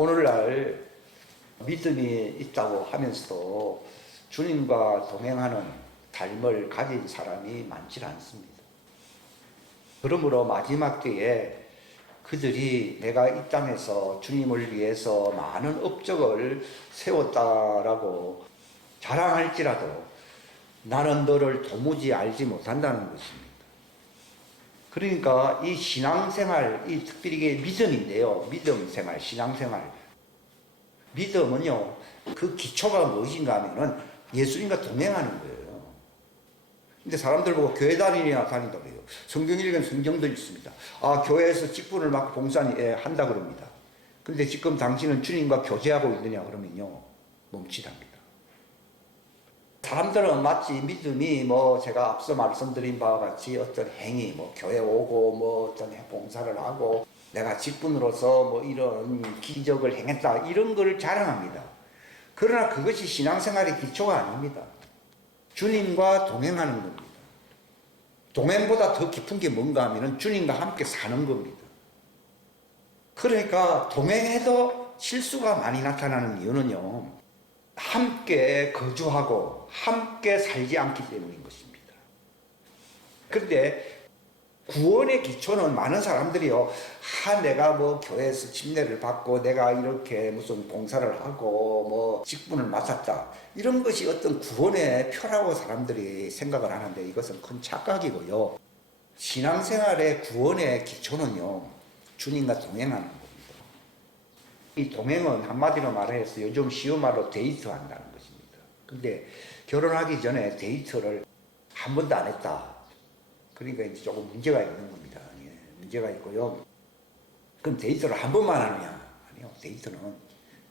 오늘날 믿음이 있다고 하면서도 주님과 동행하는 삶을 가진 사람이 많지 않습니다. 그러므로 마지막 때에 그들이 내가 이 땅에서 주님을 위해서 많은 업적을 세웠다라고 자랑할지라도 나는 너를 도무지 알지 못한다는 것입니다. 그러니까 이 신앙생활, 이 특별히 이게 믿음인데요. 믿음생활, 신앙생활. 믿음은요, 그 기초가 무엇인가 하면은 예수님과 동행하는 거예요. 근데 사람들 보고 교회 다니냐 다닌다고 해요. 성경 읽으면 성경도 읽습니다. 아, 교회에서 직분을 맡고 봉사니 한다 그럽니다. 근데 지금 당신은 주님과 교제하고 있느냐 그러면요, 멈칫합니다. 사람들은 마치 믿음이 제가 앞서 말씀드린 바와 같이 어떤 행위, 교회 오고 어떤 봉사를 하고 내가 직분으로서 이런 기적을 행했다 이런 걸 자랑합니다. 그러나 그것이 신앙생활의 기초가 아닙니다. 주님과 동행하는 겁니다. 동행보다 더 깊은 게 뭔가 하면 주님과 함께 사는 겁니다. 그러니까 동행해도 실수가 많이 나타나는 이유는요, 함께 거주하고 함께 살지 않기 때문인 것입니다. 그런데 구원의 기초는 많은 사람들이요, 내가 교회에서 침례를 받고 내가 이렇게 무슨 봉사를 하고 직분을 맡았다, 이런 것이 어떤 구원의 표라고 사람들이 생각을 하는데 이것은 큰 착각이고요. 신앙생활의 구원의 기초는요, 주님과 동행하는 겁니다. 이 동행은 한마디로 말해서 요즘 쉬운 말로 데이트한다는 것입니다. 근데 결혼하기 전에 데이트를 한 번도 안 했다, 그러니까 이제 조금 문제가 있는 겁니다. 예, 문제가 있고요. 그럼 데이트를 한 번만 하느냐? 아니요. 데이트는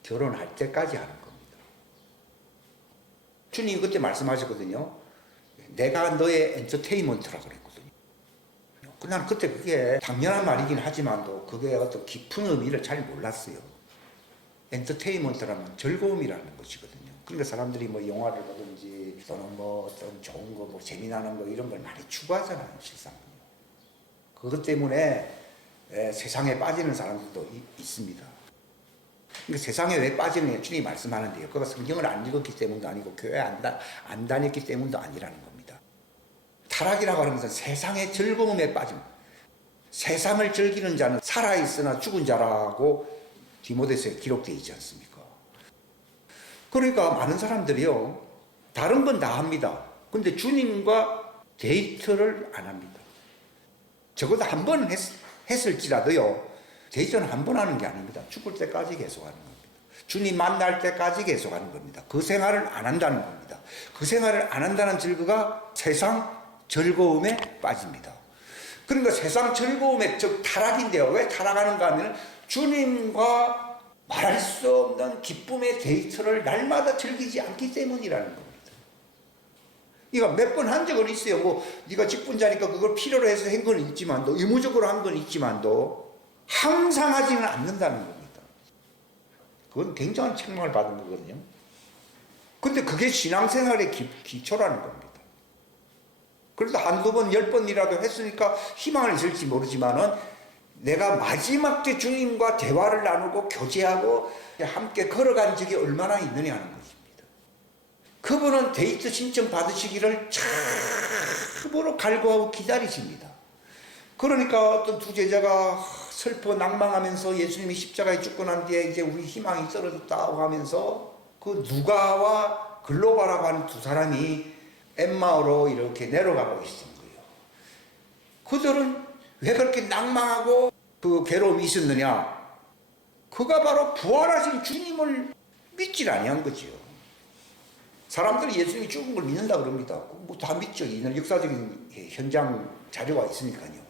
결혼할 때까지 하는 겁니다. 주님 그때 말씀하셨거든요. 내가 너의 엔터테인먼트라고 그랬거든요. 난 그때 그게 당연한 말이긴 하지만도 그게 어떤 깊은 의미를 잘 몰랐어요. 엔터테인먼트라는 즐거움이라는 것이거든요. 그러니까 사람들이 영화를 보든지 또는 어떤 좋은 거, 재미나는 거 이런 걸 많이 추구하잖아요, 실상은요. 그것 때문에 세상에 빠지는 사람들도 있습니다. 그러니까 세상에 왜 빠지느냐, 주님이 말씀하는데요. 그거 성경을 안 읽었기 때문도 아니고 교회 안 다녔기 때문도 아니라는 겁니다. 타락이라고 하는 것은 세상의 즐거움에 빠짐. 세상을 즐기는 자는 살아있으나 죽은 자라고 디모데서에 기록되어 있지 않습니까? 그러니까 많은 사람들이요, 다른 건 다 합니다. 근데 주님과 데이트를 안 합니다. 적어도 한 번은 했을지라도요, 데이트는 한 번 하는 게 아닙니다. 죽을 때까지 계속하는 겁니다. 주님 만날 때까지 계속하는 겁니다. 그 생활을 안 한다는 겁니다. 그 생활을 안 한다는 증거가 세상 즐거움에 빠집니다. 그러니까 세상 즐거움의 즉 타락인데요. 왜 타락하는가 하면 주님과 말할 수 없는 기쁨의 데이트를 날마다 즐기지 않기 때문이라는 겁니다. 이거 몇 번 한 적은 있어요. 네가 직분자니까 그걸 필요로 해서 한 건 있지만도, 의무적으로 한 건 있지만도 항상 하지는 않는다는 겁니다. 그건 굉장한 책망을 받은 거거든요. 근데 그게 신앙생활의 기초라는 겁니다. 그래도 한두 번, 10번이라도 했으니까 희망을 있을지 모르지만은 내가 마지막 때 주님과 대화를 나누고 교제하고 함께 걸어간 적이 얼마나 있느냐 하는 것입니다. 그분은 데이트 신청 받으시기를 참으로 갈구하고 기다리십니다. 그러니까 어떤 두 제자가 슬퍼 낭망하면서 예수님이 십자가에 죽고 난 뒤에 이제 우리 희망이 떨어졌다고 하면서 그 누가와 글로바라고 하는 두 사람이 엠마오로 이렇게 내려가고 있는 거예요. 그들은 왜 그렇게 낭망하고 그 괴로움이 있었느냐? 그가 바로 부활하신 주님을 믿질 아니한 거죠. 사람들이 예수님이 죽은 걸 믿는다 그럽니다. 다 믿죠. 이는 역사적인 현장 자료가 있으니까요.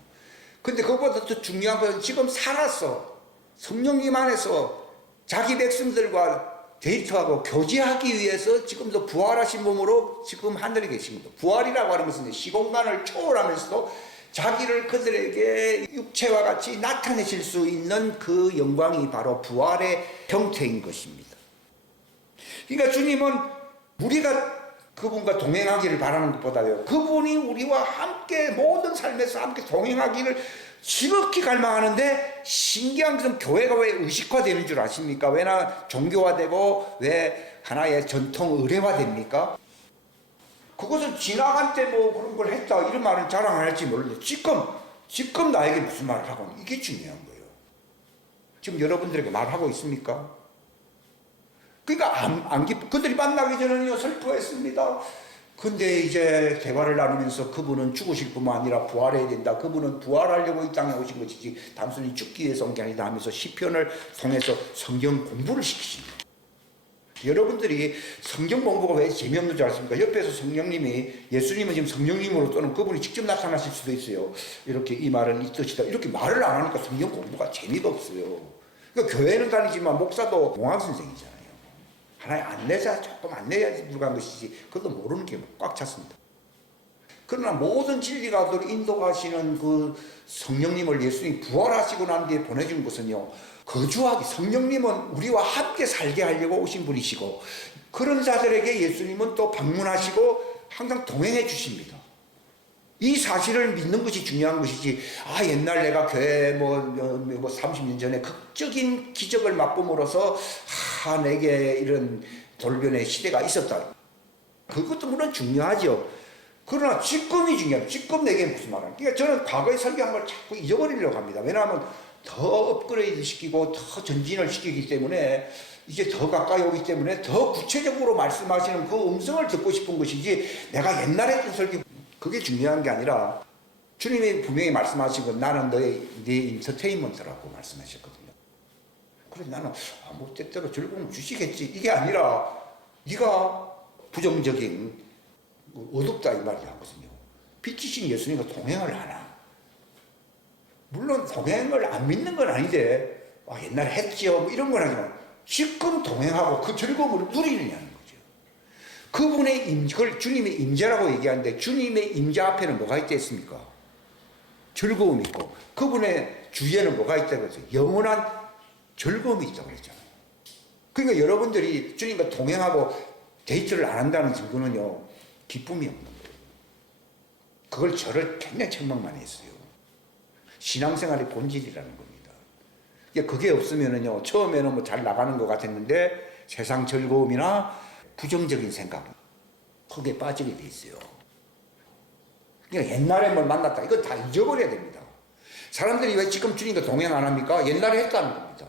근데 그것보다 더 중요한 것은 지금 살아서 성령님 안에서 자기 백성들과 데이트하고 교제하기 위해서 지금도 부활하신 몸으로 지금 하늘에 계십니다. 부활이라고 하는 것은 시공간을 초월하면서도 자기를 그들에게 육체와 같이 나타내실 수 있는 그 영광이 바로 부활의 형태인 것입니다. 그러니까 주님은 우리가 그분과 동행하기를 바라는 것보다요, 그분이 우리와 함께 모든 삶에서 함께 동행하기를 지극히 갈망하는데 신기한 것은 교회가 왜 의식화되는 줄 아십니까? 왜 종교화되고 왜 하나의 전통 의례화됩니까? 그것은 지나간 때 뭐 그런 걸 했다 이런 말은 자랑 안 할지 모르는데 지금 나에게 무슨 말을 하고 있는 이게 중요한 거예요. 지금 여러분들에게 말하고 있습니까? 그러니까 그들이 만나기 전에는요 슬퍼했습니다. 근데 이제 대화를 나누면서 그분은 죽으실 뿐만 아니라 부활해야 된다. 그분은 부활하려고 이 땅에 오신 것이지 단순히 죽기 위해서 온 게 아니다 하면서 시편을 통해서 성경 공부를 시키십니다. 여러분들이 성경 공부가 왜 재미없는 줄 아십니까? 옆에서 예수님은 지금 성령님으로 또는 그분이 직접 나타나실 수도 있어요. 이렇게 이 말은 이 뜻이다. 이렇게 말을 안 하니까 성경 공부가 재미가 없어요. 그러니까 교회는 다니지만 목사도 공학선생이잖아요. 하나의 안내자, 조금 안내자에 불과한 것이지 그것도 모르는 게 꽉 찼습니다. 그러나 모든 진리가 인도하시는 그 성령님을 예수님이 부활하시고 난 뒤에 보내준 것은요, 거주하기, 성령님은 우리와 함께 살게 하려고 오신 분이시고, 그런 자들에게 예수님은 또 방문하시고 항상 동행해 주십니다. 이 사실을 믿는 것이 중요한 것이지, 옛날 내가 교회 뭐 30년 전에 극적인 기적을 맛봄으로써, 내게 이런 돌변의 시대가 있었다. 그것도 물론 중요하죠. 그러나 지금이 중요해요. 지금 내게 무슨 말이야. 그러니까 저는 과거에 설교한 걸 자꾸 잊어버리려고 합니다. 왜냐하면 더 업그레이드 시키고 더 전진을 시키기 때문에 이제 더 가까이 오기 때문에 더 구체적으로 말씀하시는 그 음성을 듣고 싶은 것이지 내가 옛날에 했던 설교 그게 중요한 게 아니라 주님이 분명히 말씀하시고 나는 네 인터테인먼트라고 말씀하셨거든요. 그래서 나는 뭐 때때로 즐거움을 주시겠지 이게 아니라 네가 부정적인 어둡다 이 말이 하거든요. 빛이신 예수님과 동행을 하나. 물론 동행을 안 믿는 건 아닌데 옛날에 했죠 뭐 이런 건 아니지만 지금 동행하고 그 즐거움을 누리느냐는 거죠. 그걸 주님의 임재라고 얘기하는데 주님의 임재 앞에는 뭐가 있다 했습니까? 즐거움이 있고 그분의 주위에는 뭐가 있다고 했어요? 영원한 즐거움이 있다고 그랬잖아요. 그러니까 여러분들이 주님과 동행하고 데이트를 안 한다는 증거는요 기쁨이 없는 거예요. 그걸 저를 굉장히 책망만 했어요. 신앙생활의 본질이라는 겁니다. 그게 없으면은요, 처음에는 뭐 잘 나가는 것 같았는데 세상 즐거움이나 부정적인 생각, 거기에 빠지게 돼 있어요. 그러니까 옛날에 뭘 만났다. 이거 다 잊어버려야 됩니다. 사람들이 왜 지금 주님과 동행 안 합니까? 옛날에 했다는 겁니다.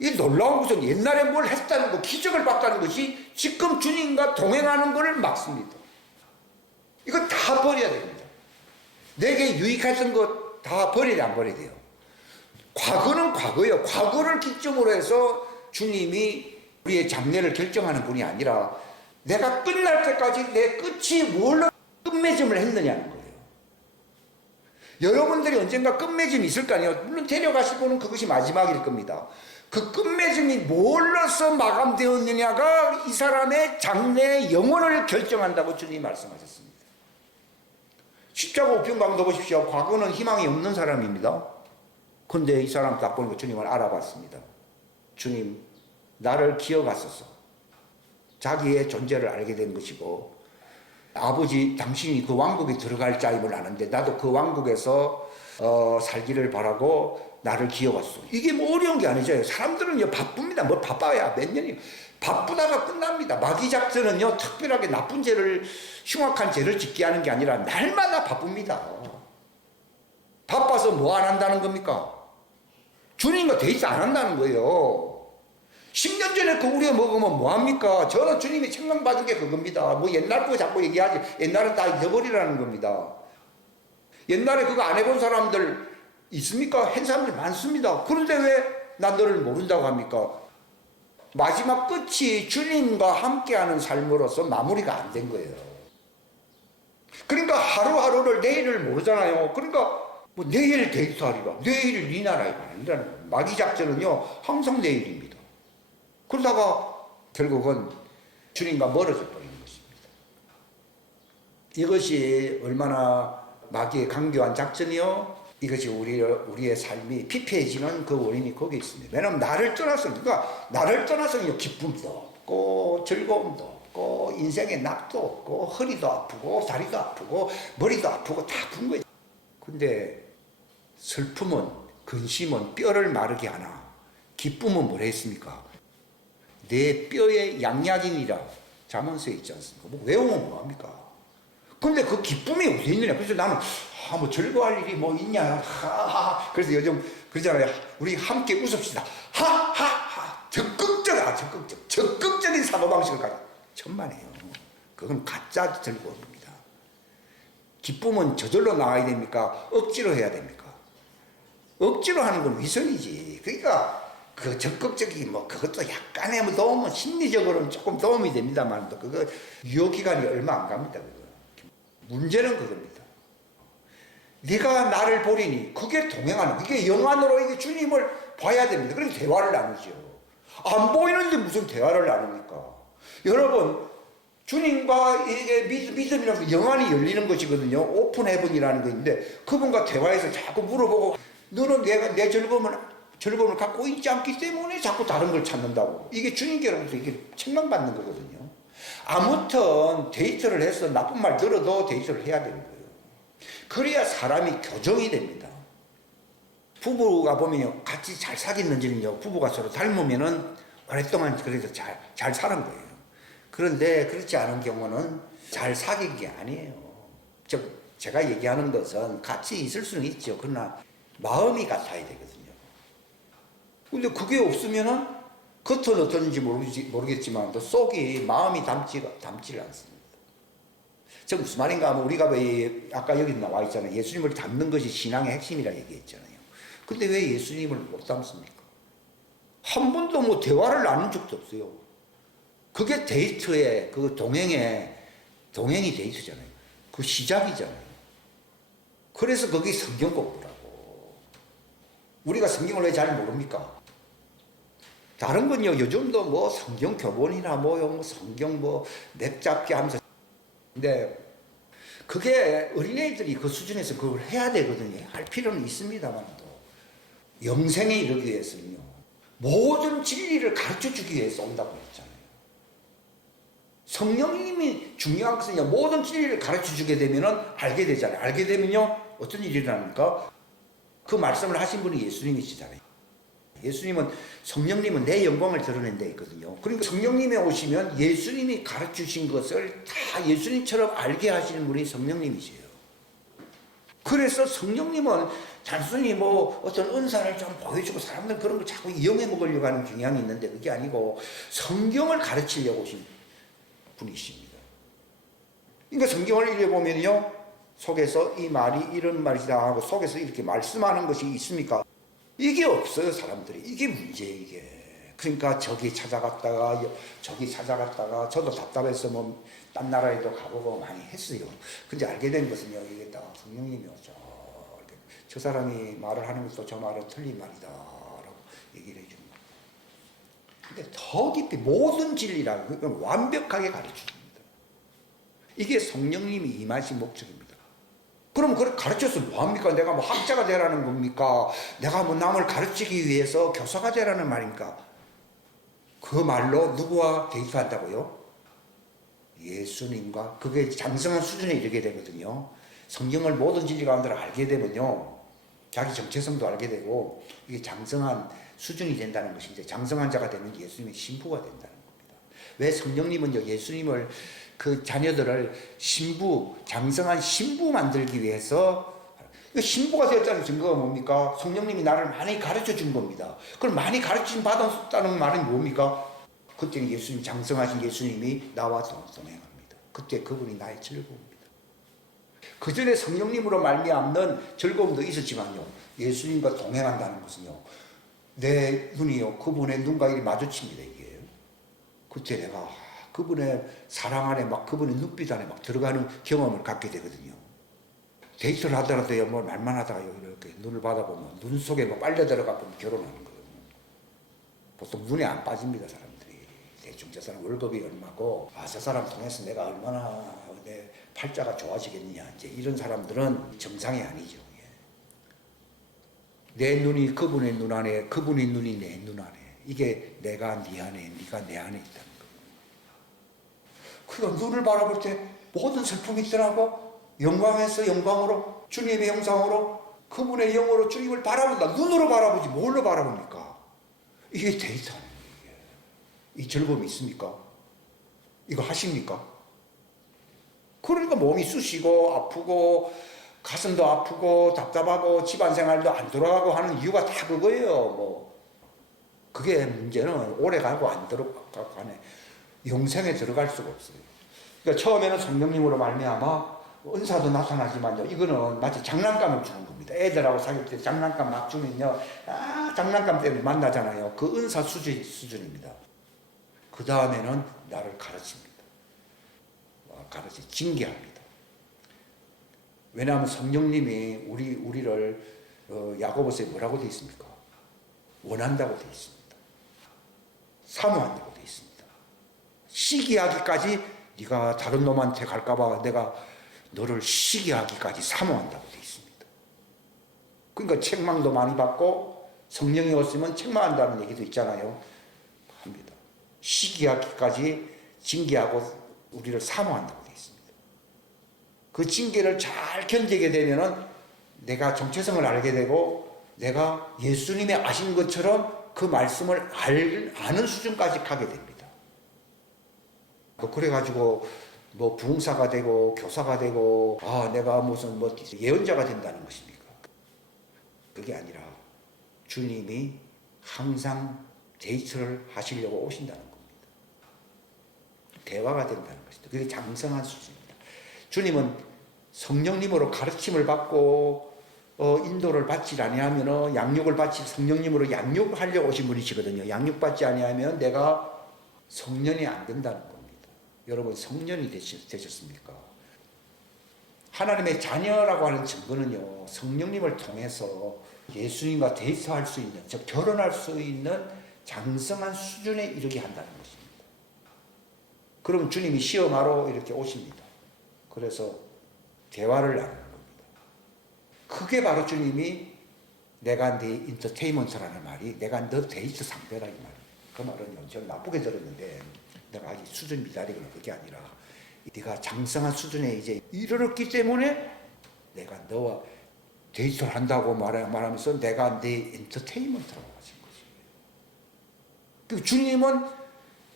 이 놀라운 것은 옛날에 뭘 했다는 거, 기적을 봤다는 것이 지금 주님과 동행하는 것을 막습니다. 이거 다 버려야 됩니다. 내게 유익했던 것 다 버려야 안 버려야 돼요. 과거는 과거예요. 과거를 기점으로 해서 주님이 우리의 장래를 결정하는 분이 아니라 내가 끝날 때까지 내 끝이 뭘로 끝맺음을 했느냐는 거예요. 여러분들이 언젠가 끝맺음이 있을 거 아니에요. 물론 데려가실 분은 그것이 마지막일 겁니다. 그 끝맺음이 뭘로서 마감되었느냐가 이 사람의 장래의 영혼을 결정한다고 주님이 말씀하셨습니다. 십자가 우편강도 보십시오. 과거는 희망이 없는 사람입니다. 그런데 이 사람 딱 보니까 주님을 알아봤습니다. 주님, 나를 기억하소서. 자기의 존재를 알게 된 것이고 아버지 당신이 그 왕국에 들어갈 자임을 아는데 나도 그 왕국에서 살기를 바라고 나를 기억하소서. 이게 뭐 어려운 게 아니죠. 사람들은요 바쁩니다. 뭐 바빠야 몇 년이 바쁘다가 끝납니다. 마귀작전은요 특별하게 나쁜 죄를 흉악한 죄를 짓게 하는 게 아니라 날마다 바쁩니다. 바빠서 뭐 안 한다는 겁니까? 주님과 데이트 안 한다는 거예요. 10년 전에 그 우리가 먹으면 뭐합니까? 저는 주님이 책망받은 게 그겁니다. 뭐 옛날 거 자꾸 얘기하지. 옛날은 다 잊어버리라는 겁니다. 옛날에 그거 안 해본 사람들 있습니까? 한 사람들 많습니다. 그런데 왜 난 너를 모른다고 합니까? 마지막 끝이 주님과 함께하는 삶으로서 마무리가 안 된 거예요. 그러니까 하루하루를 내일을 모르잖아요. 그러니까 뭐 내일 데이트하리라. 내일 이 나라에 가라는 거예요. 마귀 작전은요 항상 내일입니다. 그러다가 결국은 주님과 멀어져 버리는 것입니다. 이것이 얼마나 마귀의 강교한 작전이요. 이것이 우리의 삶이 피폐해지는 그 원인이 거기에 있습니다. 왜냐하면 나를 떠나서는 기쁨도 없고 즐거움도 없고 인생에 낙도 없고 허리도 아프고 다리도 아프고 머리도 아프고 다 아픈 거예요. 근데 슬픔은, 근심은 뼈를 마르게 하나 기쁨은 뭐라 했습니까? 내 뼈의 양약이니라. 잠언서에 있지 않습니까? 뭐 외우면 뭐합니까? 근데 그 기쁨이 어디 있느냐? 그래서 나는 뭐 즐거워할 일이 뭐 있냐? 하하. 그래서 요즘 그러잖아요. 우리 함께 웃읍시다. 하하하. 적극적인 사고방식을 가지고 천만에요. 그건 가짜 즐거움입니다. 기쁨은 저절로 나와야 됩니까? 억지로 해야 됩니까? 억지로 하는 건 위선이지. 그러니까 그 적극적인 뭐 그것도 약간의 뭐 도움은 심리적으로는 조금 도움이 됩니다만 또 그거 유효기간이 얼마 안 갑니다. 그거. 문제는 그겁니다. 네가 나를 보리니 그게 동행하는, 이게 영안으로 이게 주님을 봐야 됩니다. 그래서 대화를 나누죠. 안 보이는데 무슨 대화를 나눕니까? 여러분, 주님과 이게 믿음이라는 영안이 열리는 것이거든요. 오픈 헤븐이라는 것인데 그분과 대화해서 자꾸 물어보고, 너는 내 즐거움을 갖고 있지 않기 때문에 자꾸 다른 걸 찾는다고. 이게 주님께로부터 이게 책망받는 거거든요. 아무튼 데이트를 해서 나쁜 말 들어도 데이트를 해야 되는 거예요. 그래야 사람이 교정이 됩니다. 부부가 보면요, 같이 잘 사귀는지는요, 부부가 서로 닮으면은 오랫동안 그래서 잘 사는 거예요. 그런데 그렇지 않은 경우는 잘 사귄 게 아니에요. 즉, 제가 얘기하는 것은 같이 있을 수는 있죠. 그러나 마음이 같아야 되거든요. 근데 그게 없으면은 겉은 어떤지 모르겠지만 속이, 마음이 담지를 않습니다. 저 무슨 말인가 하면 우리가 왜 아까 여기 나와 있잖아요. 예수님을 닮는 것이 신앙의 핵심이라 얘기했잖아요. 근데 왜 예수님을 못 닮습니까? 한 번도 뭐 대화를 나눈 적도 없어요. 그게 데이트의 그 동행이 데이트잖아요. 그 시작이잖아요. 그래서 거기 성경 공부라고. 우리가 성경을 왜 잘 모릅니까? 다른 건요, 요즘도 뭐 성경 교본이나 뭐 성경 뭐 맵잡기 하면서. 근데 그게 어린애들이 그 수준에서 그걸 해야 되거든요. 할 필요는 있습니다만도. 영생에 이르기 위해서는요, 모든 진리를 가르쳐 주기 위해서 온다고 했잖아요. 성령님이 중요한 것은요, 모든 진리를 가르쳐 주게 되면은 알게 되잖아요. 알게 되면요, 어떤 일이 일어납니까? 그 말씀을 하신 분이 예수님이시잖아요. 예수님은, 성령님은 내 영광을 드러낸 데 있거든요. 그러니까 성령님이 오시면 예수님이 가르쳐 주신 것을 다 예수님처럼 알게 하시는 분이 성령님이세요. 그래서 성령님은 단순히 뭐 어떤 은사를 좀 보여주고 사람들 그런 걸 자꾸 이용해 먹으려고 하는 경향이 있는데 그게 아니고 성경을 가르치려고 오신 분이십니다. 그러니까 성경을 읽어보면요, 속에서 이 말이 이런 말이다 하고 속에서 이렇게 말씀하는 것이 있습니까? 이게 없어요, 사람들이. 이게 문제예요, 이게. 그러니까 저기 찾아갔다가 저기 찾아갔다가 저도 답답해서 뭐 딴 나라에도 가보고 많이 했어요. 근데 알게 된 것은요, 이게 다 성령님이 오죠. 저 사람이 말을 하는 것도 저 말은 틀린 말이다 라고 얘기를 해줍니다. 근데 더 깊이 모든 진리라는 건 완벽하게 가르쳐줍니다. 이게 성령님이 임하신 목적입니다. 그럼 그걸 가르쳐서 뭐합니까? 내가 뭐 학자가 되라는 겁니까? 내가 뭐 남을 가르치기 위해서 교사가 되라는 말입니까? 그 말로 누구와 데이트한다고요? 예수님과. 그게 장성한 수준에 이르게 되거든요. 성경을 모든 진리 가운데로 알게 되면요, 자기 정체성도 알게 되고 이게 장성한 수준이 된다는 것이, 이제 장성한 자가 되면 예수님의 신부가 된다는 겁니다. 왜 성령님은요, 예수님을, 그 자녀들을 장성한 신부 만들기 위해서, 신부가 되었다는 증거가 뭡니까? 성령님이 나를 많이 가르쳐 준 겁니다. 그럼 많이 가르침 받았다는 말은 뭡니까? 그때는 예수님, 장성하신 예수님이 나와 동행합니다. 그때 그분이 나의 즐거움입니다. 그 전에 성령님으로 말미암는 즐거움도 있었지만요, 예수님과 동행한다는 것은요, 내 눈이요, 그분의 눈과 이리 마주칩니다, 이게. 그때 내가 그분의 사랑 안에 막, 그분의 눈빛 안에 막 들어가는 경험을 갖게 되거든요. 데이트를 하더라도요, 뭐 말만 하다가요, 이렇게 눈을 받아보면 눈 속에 뭐 빨려 들어가 보면 결혼하는 거거든요. 보통 눈에 안 빠집니다, 사람들이. 대충 저 사람 월급이 얼마고, 저 사람 통해서 내가 얼마나 내 팔자가 좋아지겠느냐, 이제 이런 사람들은 정상이 아니죠. 내 눈이 그분의 눈 안에, 그분의 눈이 내 눈 안에, 이게 내가 네 안에, 네가 내 안에 있다는 거예요. 그러니까 눈을 바라볼 때 모든 슬픔이 떠나고 영광에서 영광으로, 주님의 형상으로 그분의 영으로 주님을 바라본다. 눈으로 바라보지 뭘로 바라봅니까? 이게 데이터는 이 즐거움이 있습니까? 이거 하십니까? 그러니까 몸이 쑤시고 아프고 가슴도 아프고 답답하고 집안생활도 안 돌아가고 하는 이유가 다 그거예요. 뭐 그게 문제는 오래가고 안 들어가고 하네. 영생에 들어갈 수가 없어요. 그러니까 처음에는 성령님으로 말미암아 은사도 나타나지만요, 이거는 마치 장난감을 주는 겁니다. 애들하고 사귈 때 장난감 막 주면요, 장난감 때문에 만나잖아요. 그 은사 수준입니다. 그 다음에는 나를 가르칩니다. 징계합니다. 왜냐하면 성령님이 우리를 야고보서에 뭐라고 되어 있습니까? 원한다고 되어 있습니다. 사모한다고 되어 있습니다. 시기하기까지 네가 다른 놈한테 갈까봐 내가 너를 시기하기까지 사모한다고 되어 있습니다. 그러니까 책망도 많이 받고 성령이 없으면 책망한다는 얘기도 있잖아요. 합니다. 시기하기까지 징계하고 우리를 사모한다고 되어 있습니다. 그 징계를 잘 견디게 되면은 내가 정체성을 알게 되고 내가 예수님이 아신 것처럼 그 말씀을 아는 수준까지 가게 됩니다. 그래가지고 뭐 부흥사가 되고 교사가 되고 내가 무슨 뭐 예언자가 된다는 것입니까? 그게 아니라 주님이 항상 데이트를 하시려고 오신다는 겁니다. 대화가 된다는 것이죠. 그게 장성한 수준입니다. 주님은 성령님으로 가르침을 받고 인도를 받지 아니하면 양육을 받지, 성령님으로 양육하려고 오신 분이시거든요. 양육받지 아니하면 내가 성년이 안 된다는 겁니다. 여러분 성년이 되셨습니까? 하나님의 자녀라고 하는 증거는요, 성령님을 통해서 예수님과 데이트할 수 있는, 즉 결혼할 수 있는 장성한 수준에 이르게 한다는 것입니다. 그럼 주님이 시험하러 이렇게 오십니다. 그래서 대화를 나누는 겁니다. 그게 바로 주님이 내가 네 인터테인먼트라는 말이, 내가 너 데이트 상대라 이 말이에요. 그 말은 좀 나쁘게 들었는데 내가 아직 수준 미달이거나 그게 아니라 네가 장성한 수준에 이제 이르렀기 때문에 내가 너와 데이트를 한다고 말하면서 내가 네 엔터테인먼트라고 하신 거지. 그 주님은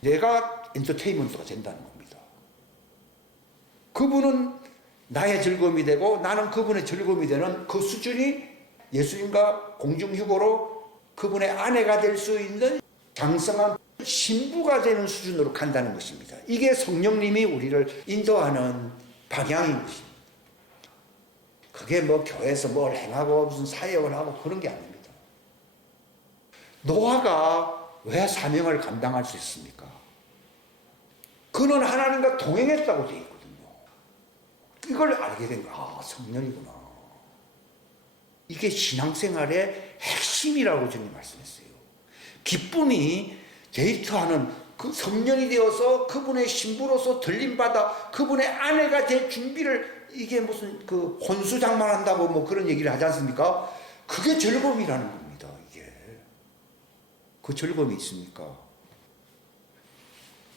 내가 엔터테인먼트가 된다는 겁니다. 그분은 나의 즐거움이 되고 나는 그분의 즐거움이 되는 그 수준이 예수님과 공중휴거로 그분의 아내가 될 수 있는 장성한 신부가 되는 수준으로 간다는 것입니다. 이게 성령님이 우리를 인도하는 방향인 것입니다. 그게 뭐 교회에서 뭘 행하고 무슨 사역을 하고 그런 게 아닙니다. 노아가 왜 사명을 감당할 수 있습니까? 그는 하나님과 동행했다고 되어 있거든요. 이걸 알게 된 거야. 성령이구나. 이게 신앙생활의 핵심이라고 주님 말씀했어요. 기쁨이 데이트하는 그 성령이 되어서 그분의 신부로서 들림받아 그분의 아내가 될 준비를, 이게 무슨 그 혼수장만한다고 뭐 그런 얘기를 하지 않습니까? 그게 즐거움이라는 겁니다. 이게 그 즐거움이 있습니까?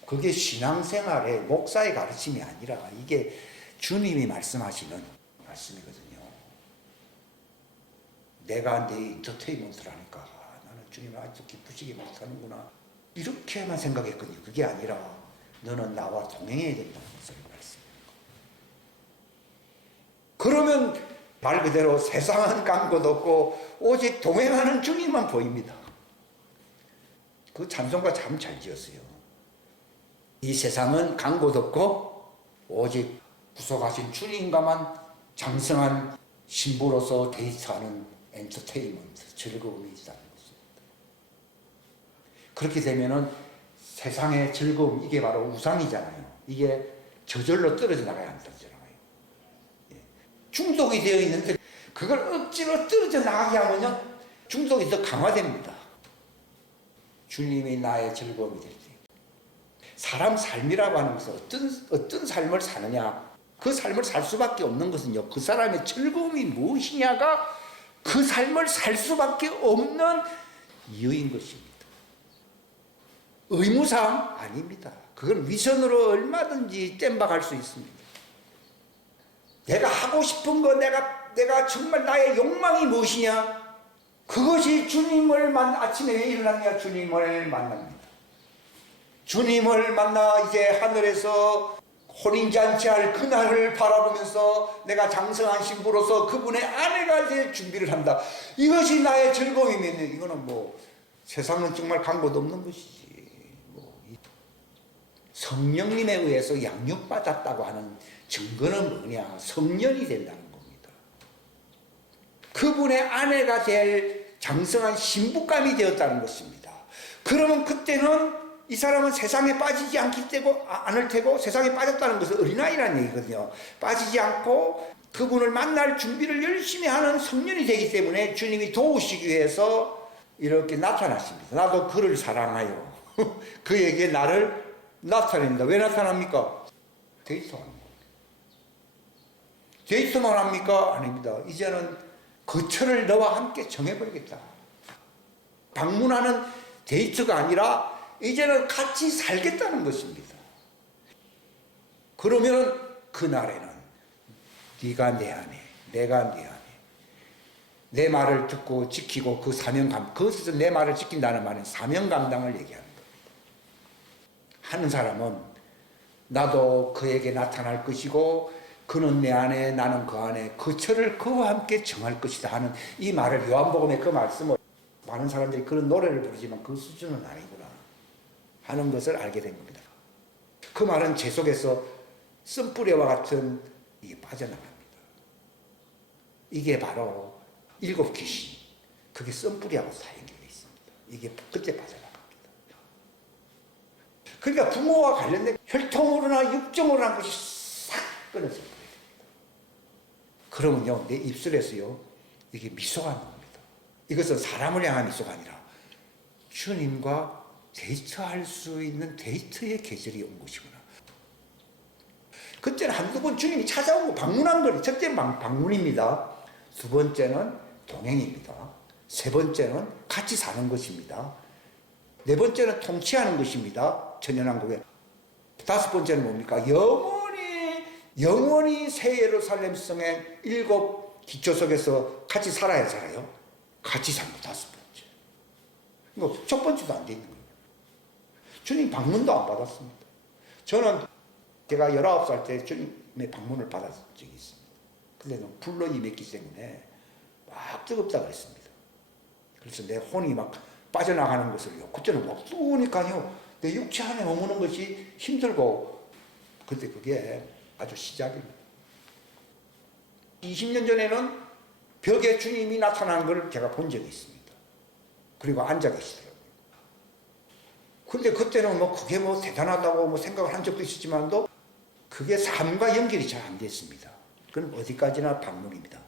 그게 신앙생활의 목사의 가르침이 아니라 이게 주님이 말씀하시는 말씀이거든요. 내가 내 인터테인먼트라니까 나는 주님을 아직도 기쁘시게 못하는구나, 이렇게만 생각했거든요. 그게 아니라 너는 나와 동행해야 된다는 것을 말씀합니다. 그러면 말 그대로 세상은 간 것 없고 오직 동행하는 주님만 보입니다. 그 찬송가 참 잘 지었어요. 이 세상은 간 곳 없고 오직 구속하신 주님과만 장성한 신부로서 데이트하는 엔터테인먼트, 즐거움이 있다는 것입니다. 그렇게 되면은 세상의 즐거움, 이게 바로 우상이잖아요. 이게 저절로 떨어져 나가야 안 떨어져 나가요. 중독이 되어 있는데 그걸 억지로 떨어져 나가게 하면요, 중독이 더 강화됩니다. 주님이 나의 즐거움이 될 때. 사람 삶이라고 하는 것은 어떤 삶을 사느냐, 그 삶을 살 수밖에 없는 것은요, 그 사람의 즐거움이 무엇이냐가 그 삶을 살 수밖에 없는 이유인 것입니다. 의무사항 아닙니다. 그건 위선으로 얼마든지 땜박할 수 있습니다. 내가 하고 싶은 거, 내가 내가 정말 나의 욕망이 무엇이냐? 그것이 주님을 아침에 왜 일어났냐? 주님을 만납니다. 주님을 만나 이제 하늘에서 혼인잔치할 그날을 바라보면서 내가 장성한 신부로서 그분의 아내가 될 준비를 한다. 이것이 나의 즐거움이면 이거는 뭐 세상은 정말 강고도 없는 것이지. 성령님에 의해서 양육받았다고 하는 증거는 뭐냐? 성년이 된다는 겁니다. 그분의 아내가 될 장성한 신부감이 되었다는 것입니다. 그러면 그때는 이 사람은 세상에 빠지지 않을 테고 세상에 빠졌다는 것은 어린아이라는 얘기거든요. 빠지지 않고 그분을 만날 준비를 열심히 하는 성년이 되기 때문에 주님이 도우시기 위해서 이렇게 나타나십니다. 나도 그를 사랑하여 그에게 나를 나타냅니다. 왜 나타납니까? 데이트하는 겁니다. 데이트만 합니까? 아닙니다. 이제는 거처를 너와 함께 정해버리겠다. 방문하는 데이트가 아니라 이제는 같이 살겠다는 것입니다. 그러면 그날에는 네가 내 안에, 내가 네 안에, 내 말을 듣고 지키고 그 사명감, 그것에서 내 말을 지킨다는 말은 사명감당을 얘기하는 겁니다. 하는 사람은 나도 그에게 나타날 것이고 그는 내 안에 나는 그 안에 거처를 그와 함께 정할 것이다 하는 이 말을 요한복음의 그 말씀을 많은 사람들이 그런 노래를 부르지만 그 수준은 아니구나 하는 것을 알게 된 겁니다. 그 말은 제 속에서 쓴뿌리와 같은 이게 빠져나갑니다. 이게 바로 일곱 귀신, 그게 쓴뿌리하고 다 연결되어 있습니다. 이게 그때 빠져나갑니다. 그러니까 부모와 관련된 혈통으로나 육정으로 한 것이 싹 끊어져 버립니다. 그러면요, 내 입술에서요, 이게 미소가 나옵니다. 이것은 사람을 향한 미소가 아니라 주님과 데이트할 수 있는 데이트의 계절이 온 것이구나. 그때는 한두 번 주님이 찾아오고 방문한 거니. 첫째는 방문입니다. 두 번째는 동행입니다. 세 번째는 같이 사는 것입니다. 네 번째는 통치하는 것입니다. 천연왕국에. 다섯 번째는 뭡니까? 영원히 새 예루살렘 성의 일곱 기초 속에서 같이 살아야 살아요. 같이 사는 거 다섯 번째. 이거 첫 번째도 안 돼 있는 거예요. 주님 방문도 안 받았습니다. 저는 제가 19살 때 주님의 방문을 받았 적이 있습니다. 근데 너무 불로 임했기 때문에 막 뜨겁다 그랬습니다. 그래서 내 혼이 막 빠져나가는 것을요. 그때는 막 뜨거우니까요. 내 육체 안에 머무는 것이 힘들고, 그때 그게 아주 시작입니다. 20년 전에는 벽에 주님이 나타나는 걸 제가 본 적이 있습니다. 그리고 앉아 계시더라고요. 근데 그때는 뭐 그게 뭐 대단하다고 뭐 생각을 한 적도 있었지만도 그게 삶과 연결이 잘 안 됐습니다. 그건 어디까지나 방문입니다.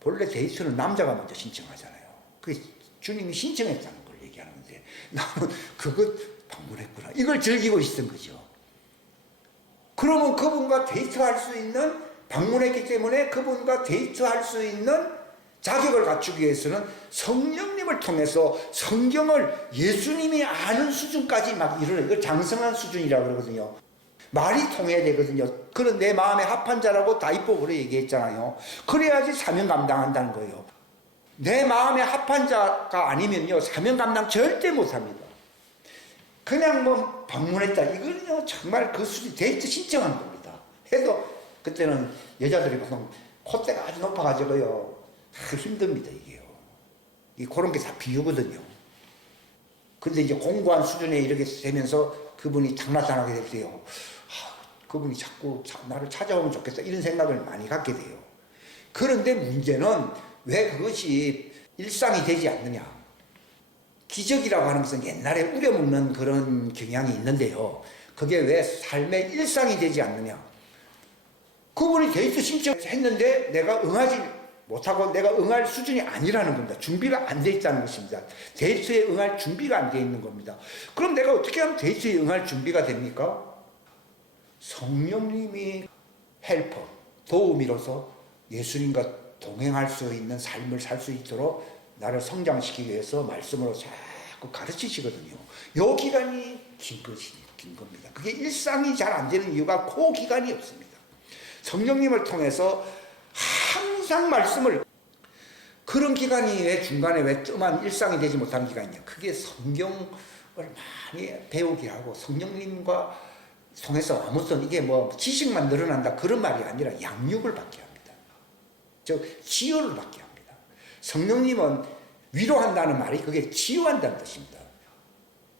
본래 데이트는 남자가 먼저 신청하잖아요. 그게 주님이 신청했다는 걸 얘기하는데 나는 그것 방문했구나. 이걸 즐기고 있었던 거죠. 그러면 그분과 데이트할 수 있는, 방문했기 때문에 그분과 데이트할 수 있는 자격을 갖추기 위해서는 성령님을 통해서 성경을 예수님이 아는 수준까지 막 이르는, 이걸 장성한 수준이라고 그러거든요. 말이 통해야 되거든요. 그런 내 마음에 합한 자라고 다윗복으로 얘기했잖아요. 그래야지 사명 감당한다는 거예요. 내 마음에 합한 자가 아니면요, 사명 감당 절대 못합니다. 그냥 뭐 방문했다, 이거는요 정말 그 수준, 데이트 신청한 겁니다. 해도 그때는 여자들이 보통 콧대가 아주 높아가지고요 힘듭니다. 이게요, 그런 게 다 비유거든요. 근데 이제 공고한 수준에 이렇게 되면서 그분이 딱 나타나게 될 때요, 그분이 자꾸 나를 찾아오면 좋겠다 이런 생각을 많이 갖게 돼요. 그런데 문제는 왜 그것이 일상이 되지 않느냐. 기적이라고 하는 것은 옛날에 우려먹는 그런 경향이 있는데요, 그게 왜 삶의 일상이 되지 않느냐. 그분이 데이트 신청했는데 내가 응하지 못하고 내가 응할 수준이 아니라는 겁니다. 준비가 안 돼 있다는 것입니다. 데이트에 응할 준비가 안 돼 있는 겁니다. 그럼 내가 어떻게 하면 데이트에 응할 준비가 됩니까? 성령님이 헬퍼, 도우미로서 예수님과 동행할 수 있는 삶을 살 수 있도록 나를 성장시키기 위해서 말씀으로 자꾸 가르치시거든요. 요 기간이 긴 겁니다. 그게 일상이 잘 안 되는 이유가 그 기간이 없습니다. 성령님을 통해서 항상 말씀을 그런 기간이 왜 중간에 왜 뜸한 일상이 되지 못한 기간이냐. 그게 성경을 많이 배우게 하고 성령님과 통해서 아무튼 이게 뭐 지식만 늘어난다 그런 말이 아니라 양육을 받게 합니다. 즉 치유를 받게 합니다. 성령님은 위로한다는 말이 그게 치유한다는 뜻입니다.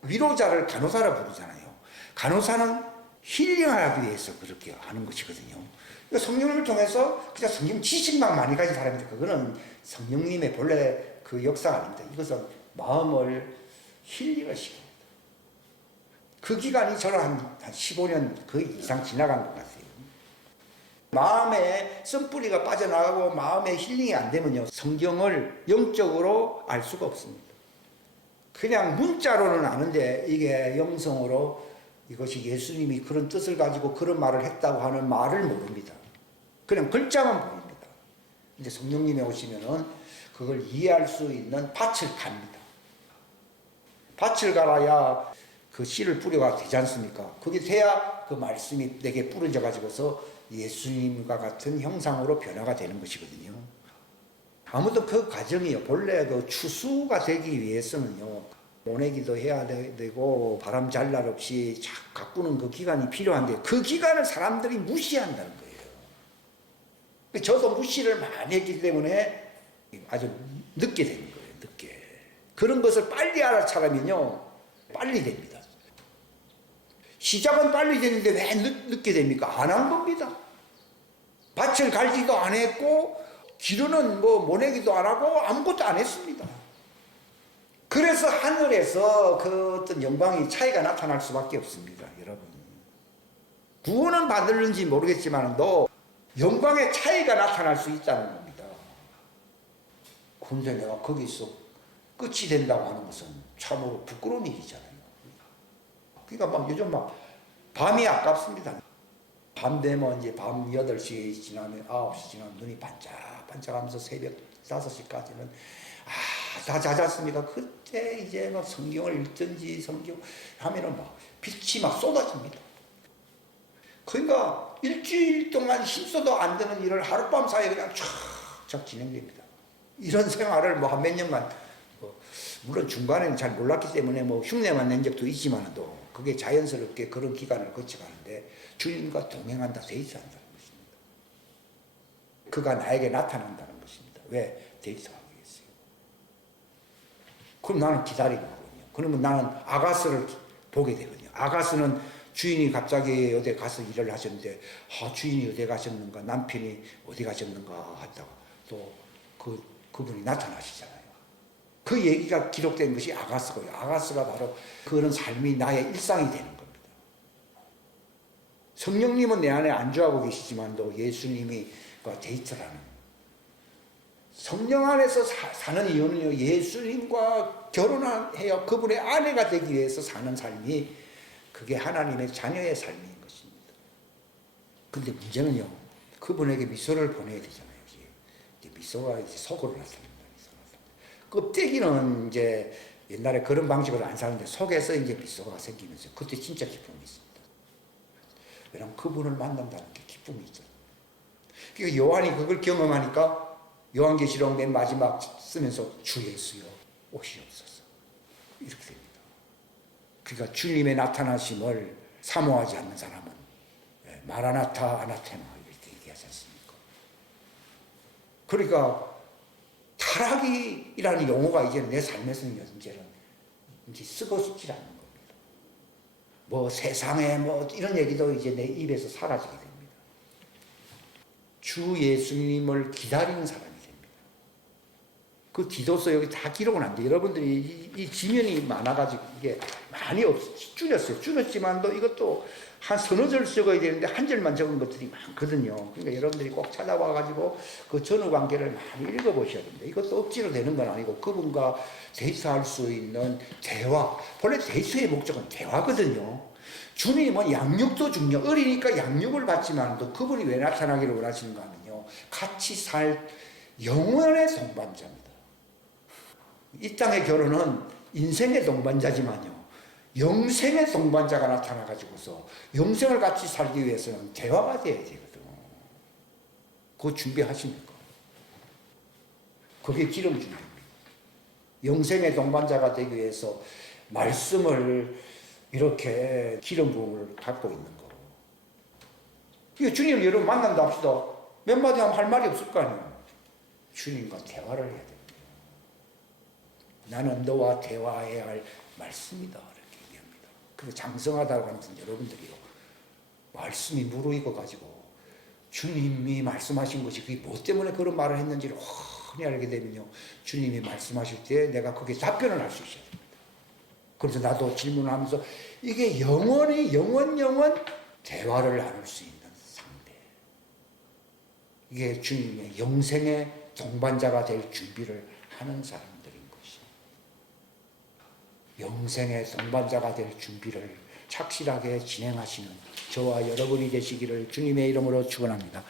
위로자를 간호사라 부르잖아요. 간호사는 힐링하기 위해서 그렇게 하는 것이거든요. 성령을 통해서 그냥 성경 지식만 많이 가진 사람인데 그거는 성령님의 본래 그 역사가 아닙니다. 이것은 마음을 힐링을 시킵니다. 그 기간이 저는 한 15년 그 이상 지나간 것 같아요. 마음에 쓴뿌리가 빠져나가고 마음에 힐링이 안 되면요. 성경을 영적으로 알 수가 없습니다. 그냥 문자로는 아는데 이게 영성으로 이것이 예수님이 그런 뜻을 가지고 그런 말을 했다고 하는 말을 모릅니다. 그냥 글자만 보입니다. 이제 성령님이 오시면은 그걸 이해할 수 있는 밭을 갑니다. 밭을 갈아야 그 씨를 뿌려가 되지 않습니까? 그게 돼야 그 말씀이 내게 뿌려져 가지고서 예수님과 같은 형상으로 변화가 되는 것이거든요. 아무튼 그 과정이요. 본래 그 추수가 되기 위해서는요. 모내기도 해야 되고 바람 잘 날 없이 가꾸는 그 기간이 필요한데 그 기간을 사람들이 무시한다는 거예요. 저도 무시를 많이 했기 때문에 아주 늦게 되는 거예요. 늦게. 그런 것을 빨리 알아차리면요. 빨리 됩니다. 시작은 빨리 되는데 왜 늦게 됩니까? 안 한 겁니다. 밭을 갈지도 안 했고 기르는 뭐 모내기도 안 하고 아무것도 안 했습니다. 그래서 하늘에서 그 어떤 영광의 차이가 나타날 수밖에 없습니다, 여러분. 구원은 받을는지 모르겠지만도 영광의 차이가 나타날 수 있다는 겁니다. 근데 내가 거기서 끝이 된다고 하는 것은 참으로 부끄러운 일이잖아요. 그러니까 막 요즘 막 밤이 아깝습니다. 밤 되면 이제 밤 8시 지나면 9시 지나면 눈이 반짝반짝하면서 새벽 5시까지는 다 잦았습니다. 그때 이제 막 성경을 읽든지 성경 하면은 막 빛이 막 쏟아집니다. 그러니까 일주일 동안 힘써도 안 되는 일을 하룻밤 사이에 그냥 쫙쫙 진행됩니다. 이런 생활을 뭐 한 몇 년간 물론 중간에는 잘 몰랐기 때문에 뭐 흉내만 낸 적도 있지만도 그게 자연스럽게 그런 기간을 거쳐가는데 주님과 동행한다, 데이트한다는 것입니다. 그가 나에게 나타난다는 것입니다. 왜? 데이트하기 위해서요. 그럼 나는 기다리는 거거든요. 그러면 나는 아가스를 보게 되거든요. 아가스는 주인이 갑자기 어디 가서 일을 하셨는데 주인이 어디 가셨는가, 남편이 어디 가셨는가 하다가 또 그분이 나타나시잖아요. 그 얘기가 기록된 것이 아가스고요. 아가스가 바로 그런 삶이 나의 일상이 되는 겁니다. 성령님은 내 안에 안주하고 계시지만도 예수님이 데이트라는 성령 안에서 사는 이유는요. 예수님과 결혼해야 그분의 아내가 되기 위해서 사는 삶이 그게 하나님의 자녀의 삶인 것입니다. 근데 문제는요. 그분에게 미소를 보내야 되잖아요. 이제 미소가 이제 속으로 나타납니다. 껍데기는 이제 옛날에 그런 방식으로 안 사는데 속에서 이제 미소가 생기면서 그때 진짜 기쁨이 있습니다. 왜냐하면 그분을 만난다는 게 기쁨이 있잖아요. 그러니까 요한이 그걸 경험하니까 요한계시록 맨 마지막 쓰면서 주 예수여 오시옵소서 이렇게 됩니다. 그러니까 주님의 나타나심을 사모하지 않는 사람은 마라나타 아나테마 이렇게 얘기하지 않습니까? 그러니까 타락이라는 용어가 이제 내 삶에서는 이제는 쓰고 싶지 않는 겁니다. 뭐 세상에 뭐 이런 얘기도 이제 내 입에서 사라지게 됩니다. 주 예수님을 기다리는 사람이 됩니다. 그 디도서 여기 다 기록은 안 돼요. 여러분들이 이 지면이 많아가지고 이게 많이 줄였어요. 줄였지만도 이것도 한 서너 절 적어야 되는데 한 절만 적은 것들이 많거든요. 그러니까 여러분들이 꼭 찾아와가지고 그 전후 관계를 많이 읽어보셔야 됩니다. 이것도 억지로 되는 건 아니고 그분과 대화할 수 있는 대화. 본래 대화의 목적은 대화거든요. 주님은 양육도 중요. 어리니까 양육을 받지만도 그분이 왜 나타나기를 원하시는가 하면요. 같이 살 영원의 동반자입니다. 이 땅의 결혼은 인생의 동반자지만요. 영생의 동반자가 나타나가지고서 영생을 같이 살기 위해서는 대화가 돼야 되거든. 그거 준비하십니까? 그게 기름 준비입니다. 영생의 동반자가 되기 위해서 말씀을 이렇게 기름 부음을 갖고 있는 거. 이거 주님을 여러분 만난다 합시다. 몇 마디 하면 할 말이 없을 거 아니에요. 주님과 대화를 해야 됩니다. 나는 너와 대화해야 할 말씀이다. 이렇게 얘기합니다. 그리고 장성하다고 하는 여러분들이요. 말씀이 무르익어가지고 주님이 말씀하신 것이 그게 뭐 때문에 그런 말을 했는지를 훤히 알게 되면요. 주님이 말씀하실 때 내가 거기에 답변을 할 수 있어야 됩니다. 그래서 나도 질문하면서 이게 영원히 영원 대화를 나눌 수 있는 상대. 이게 주님의 영생의 동반자가 될 준비를 하는 사람들인 것이에요. 영생의 동반자가 될 준비를 착실하게 진행하시는 저와 여러분이 되시기를 주님의 이름으로 축원합니다.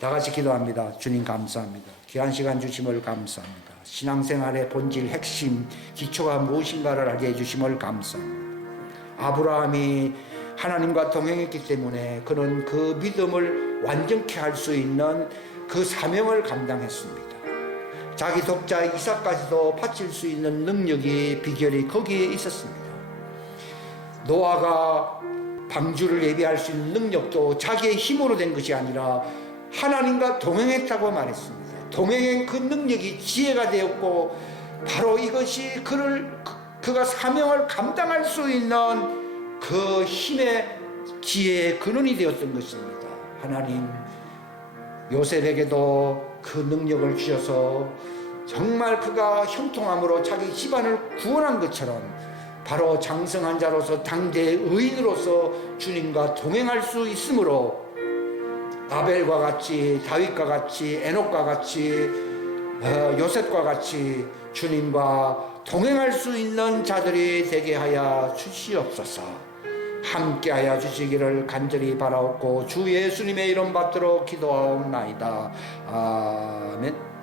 다 같이 기도합니다. 주님 감사합니다. 귀한 시간 주심을 감사합니다. 신앙생활의 본질, 핵심, 기초가 무엇인가를 알게 해주심을 감사합니다. 아브라함이 하나님과 동행했기 때문에 그는 그 믿음을 완전케 할 수 있는 그 사명을 감당했습니다. 자기 독자 이삭까지도 바칠 수 있는 능력이, 비결이 거기에 있었습니다. 노아가 방주를 예비할 수 있는 능력도 자기의 힘으로 된 것이 아니라 하나님과 동행했다고 말했습니다. 동행의 그 능력이 지혜가 되었고 바로 이것이 그가 사명을 감당할 수 있는 그 힘의 지혜의 근원이 되었던 것입니다. 하나님 요셉에게도 그 능력을 주셔서 정말 그가 형통함으로 자기 집안을 구원한 것처럼 바로 장성한 자로서 당대의 의인으로서 주님과 동행할 수 있으므로 아벨과 같이, 다윗과 같이, 에녹과 같이, 요셉과 같이 주님과 동행할 수 있는 자들이 되게 하여 주시옵소서. 함께 하여 주시기를 간절히 바라옵고 주 예수님의 이름 받들어 기도하옵나이다. 아멘.